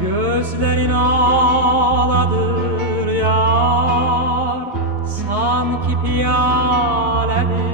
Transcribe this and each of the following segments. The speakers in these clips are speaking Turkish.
Gözlerin ağladır yar Sanki piyaledir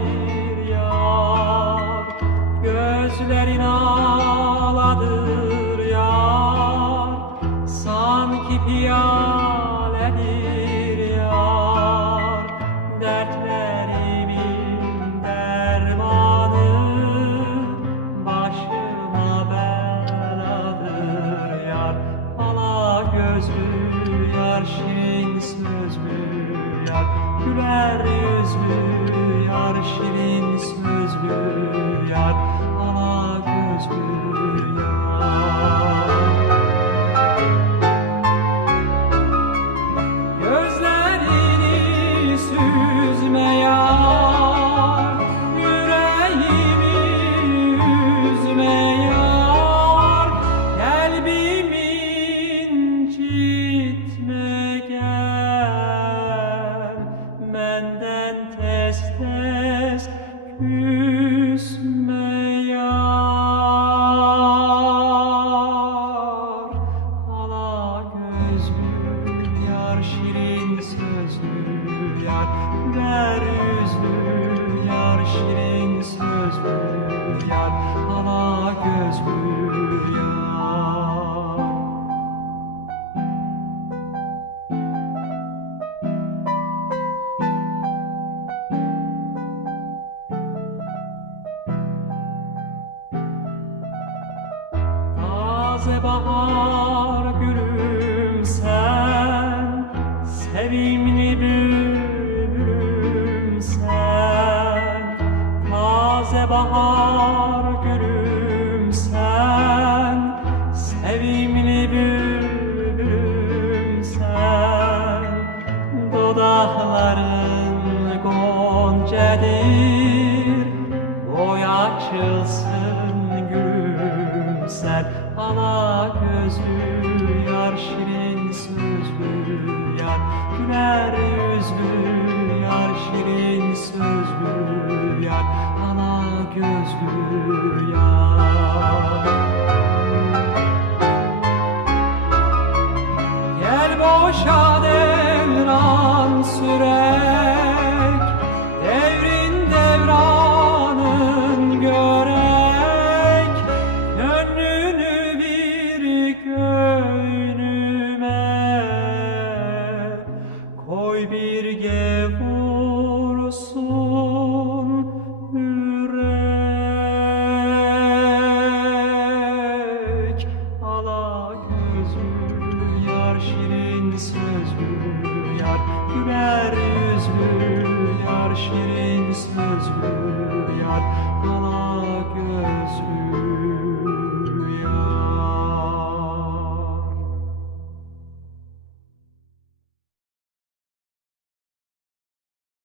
yar şirin sözlü yar. Güler yüzlü yar şirin sözlü Güler yüzlü yar şirin sözlü Taze bahar gülüm sen Sevimli bülbülüm sen. Taze bahar gülüm sen Sevimli bülbülüm sen. Dudakların goncadır Boy açılsın gülüm sen Ala gözlü yar şirin sözlü yar Güler yüzlü bir gevursun yürek Ala gözlü yar şirin sözlü yar Güler yüzlü yar şirin sözlü